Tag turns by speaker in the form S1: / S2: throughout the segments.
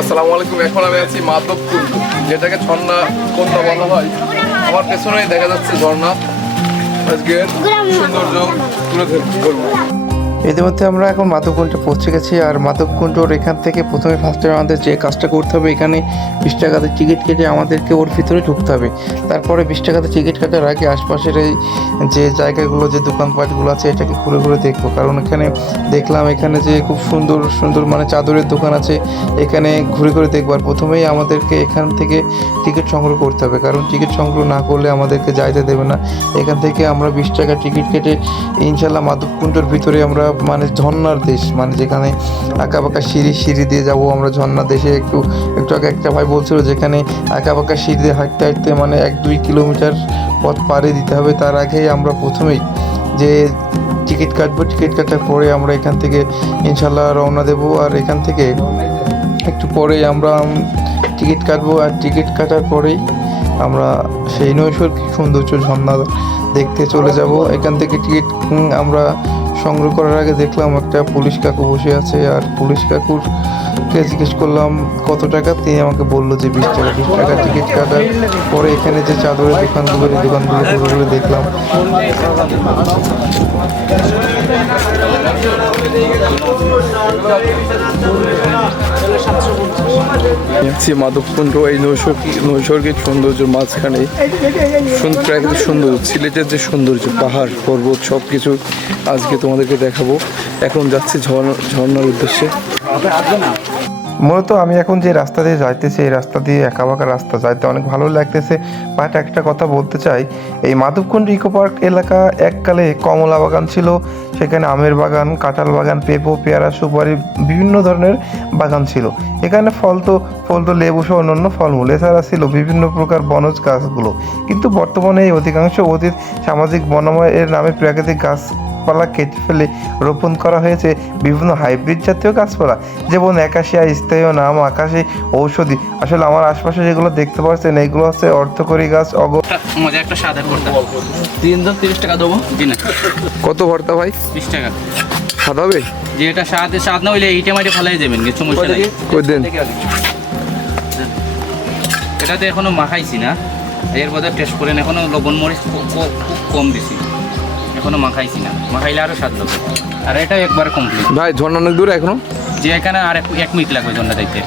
S1: আসসালামু আলাইকুম এখন আমি আছি মাধবপুর যেটাকে ঝর্ণা কোনটা বলা হয়? আমার পেছনেই দেখা যাচ্ছে ঝর্ণা। আজকে সৌন্দর্য তুলে ধরবো।
S2: ইতিমধ্যে আমরা এখন মাধবকুণ্ডে পৌঁছে গেছি আর মাধবকুণ্ডর এখান থেকে প্রথমে ফার্স্টে আমাদের যে কাজটা করতে হবে, এখানে বিশ টাকাতে টিকিট কেটে আমাদেরকে ওর ভিতরে ঢুকতে হবে। তারপরে বিশ টাকাতে টিকিট কাটার আগে আশপাশের এই যে জায়গাগুলো, যে দোকানপাটগুলো আছে, এটাকে ঘুরে ঘুরে দেখব। কারণ এখানে দেখলাম, এখানে যে খুব সুন্দর সুন্দর মানে চাদরের দোকান আছে, এখানে ঘুরে ঘুরে দেখব। আর প্রথমেই আমাদেরকে এখান থেকে টিকিট সংগ্রহ করতে হবে। কারণ টিকিট সংগ্রহ না করলে আমাদেরকে যাইতে দেবে না। এখান থেকে আমরা বিশ টাকা টিকিট কেটে ইনশাল্লাহ মাধবকুণ্ডের ভিতরে আমরা মানে ঝর্ণার দেশ মানে যেখানে আঁকা বাঁকা সিঁড়ি সিঁড়ি দিয়ে যাব আমরা ঝর্ণার দেশে। একটু একটু আগে একটা ভাই বলছিল যেখানে আঁকা বাঁকা সিঁড়ি দিয়ে হাঁটতে হাঁটতে মানে এক দুই কিলোমিটার পথ পাড়ি দিতে হবে। তার আগেই আমরা প্রথমেই যে টিকিট কাটবো, টিকিট কাটার পরে আমরা এখান থেকে ইনশাল্লাহ রওনা দেবো। আর এখান থেকে একটু পরেই আমরা টিকিট কাটবো। আর টিকিট কাটার পরেই আমরা সেই নৈসর্গিক সৌন্দর্য ঝর্ণা দেখতে চলে যাব। এখান থেকে টিকিট আমরা সংগ্রহ করার আগে দেখলাম একটা পুলিশ কাকু বসে আছে। আর পুলিশ কাকুর কে জিজ্ঞেস করলাম, কত টাকা? তিনি আমাকে বলল যে, বিশ টাকা বিশ টাকা টিকিট কাটার পরে এখানে যে চাদরের দোকানগুলো, এই দোকানগুলো দেখলাম।
S1: আছি মাধবকুণ্ড এই নৈসর্গিক নৈসর্গিক সৌন্দর্যের মাঝখানে প্রাকৃতিক সৌন্দর্য, সিলেটের যে সৌন্দর্য, পাহাড়, পর্বত সব কিছু আজকে তোমাদেরকে দেখাবো। এখন যাচ্ছি ঝর্ণা ঝর্ণার উদ্দেশ্যে।
S2: মূলত আমি এখন যে রাস্তা দিয়ে যাইতেছি, এই রাস্তা দিয়ে একা বাঁকা রাস্তা যাইতে অনেক ভালো লাগতেছে। বাট একটা কথা বলতে চাই, এই মাধবকুণ্ড ইকো পার্ক এলাকা এককালে কমলা বাগান ছিল। সেখানে আমের বাগান, কাঁঠাল বাগান, পেঁপো, পেয়ারা, সুপারি, বিভিন্ন ধরনের বাগান ছিল। এখানে ফল তো ফল তো লেবু সহ অন্যান্য ফলমূল। এছাড়া ছিল বিভিন্ন প্রকার বনজ গাছগুলো। কিন্তু বর্তমানে এই অধিকাংশ অতীত সামাজিক বনময় এর নামে প্রাকৃতিক গাছ গাছপালা কেটে ফেলে রোপণ করা হয়েছে বিভিন্ন হাইব্রিড জাতীয় গাছপালা। যেমন একাশিয়া স্থায়ী নাম আকাশে ঔষধি। আসলে আমার আশপাশে যেগুলো দেখতে পাচ্ছেন এগুলো হচ্ছে অর্থকরী গাছ অগ
S3: একটা মজা একটা স্বাদের ভর্তা। তিনজন তিরিশ টাকা দেবো জি না
S1: কত ভর্তা ভাই?
S3: বিশ টাকা।
S1: স্বাদ হবে?
S3: যে এটা স্বাদ স্বাদ না হইলে এইটা মাইটে ফেলাই দেবেন কিছু সমস্যা নাই
S1: কই দেন?
S3: এটাতে এখনও মাখাইছি না। এর মধ্যে টেস্ট করেন এখনও লবণ মরিচ খুব খুব- খুব কম দিছি। এখনও মাখাইছি না। মাখাইলে আরও স্বাদ লাগবে আর এটা একবার কমপ্লিট
S1: ভাই ঝর্ণা অনেক দূরে এখনও?
S3: যে এখানে আর এক মিনিট লাগবে ঝর্ণা দেখতে।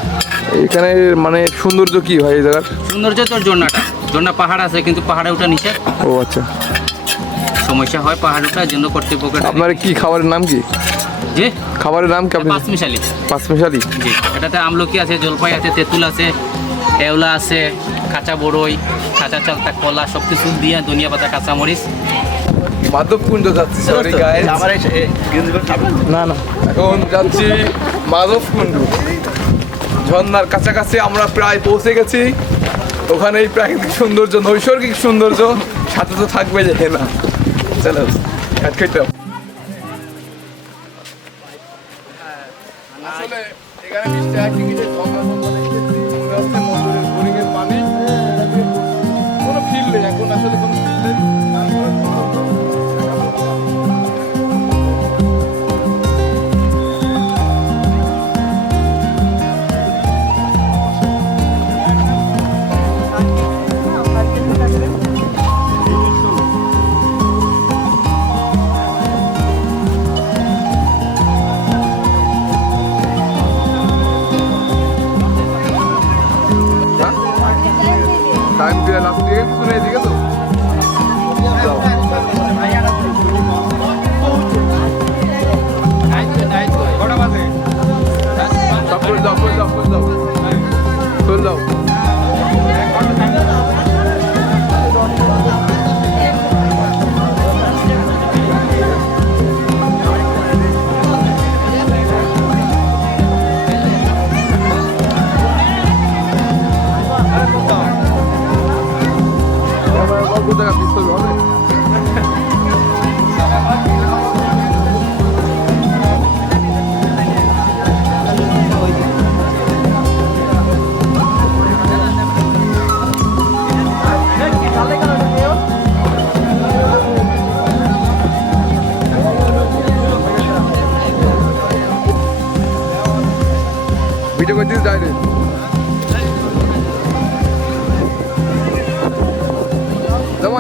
S1: এখানে মানে সৌন্দর্য কি ভাই এই জায়গার?
S3: সৌন্দর্য তোর জন্নাটা ঝর্ণা পাহাড় আছে কিন্তু পাহাড়ে ওঠা নিচে
S1: ও আচ্ছা।
S3: সমস্যা হয় পাহাড় ওঠার জন্য কর্তৃপক্ষ
S1: আপনার কি খাবারের নাম কি?
S3: জি
S1: খাবারের নাম কি আপনি
S3: পাঁচ
S1: পাঁচমিশালি।
S3: জি এটাতে আমলকি আছে জলপাই আছে তেঁতুল আছে এওলা আছে কাঁচা বড়ই কাঁচা চালতা কলা সব কিছু দিয়ে ধনিয়া পাতা কাঁচা মরিচ
S1: মাধবকুণ্ড যাচ্ছি সরি গাইস
S3: না না।
S1: এখন যাচ্ছি মাধবকুণ্ড। ঝর্ণার কাছাকাছি আমরা প্রায় পৌঁছে গেছি। ওখানে এই প্রাকৃতিক সৌন্দর্য নৈসর্গিক সৌন্দর্য। সাথে তো থাকবে যে হেনা চলো আসলে এখানে মন্দিরের বোরিংয়ের পানি। কোনো ফিল নেই এখন আসলে কোনো লাস্ট দিকে শুনে এদিকে তো। কত টাকা পিস হবে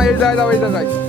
S1: Elda, Elda, Elda, Elda.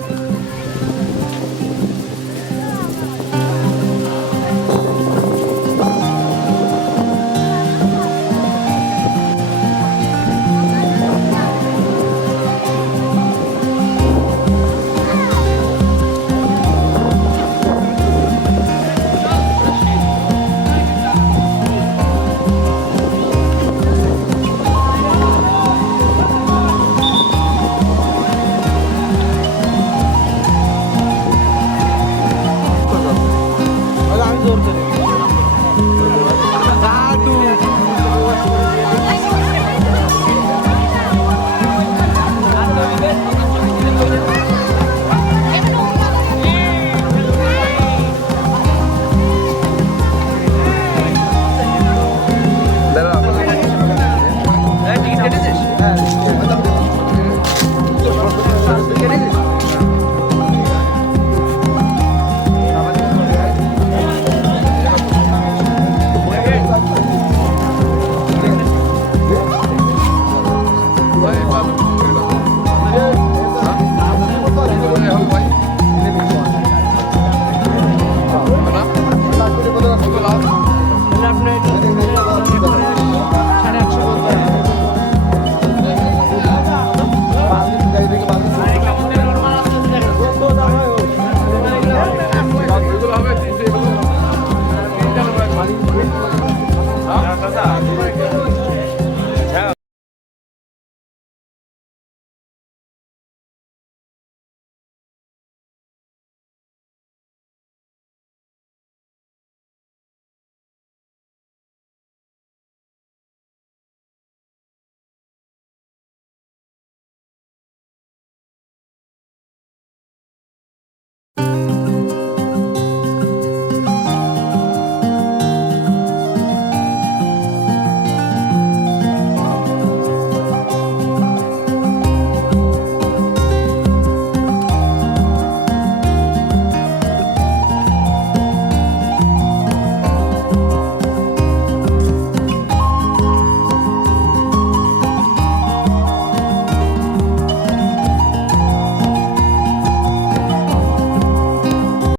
S1: 来上菜啊。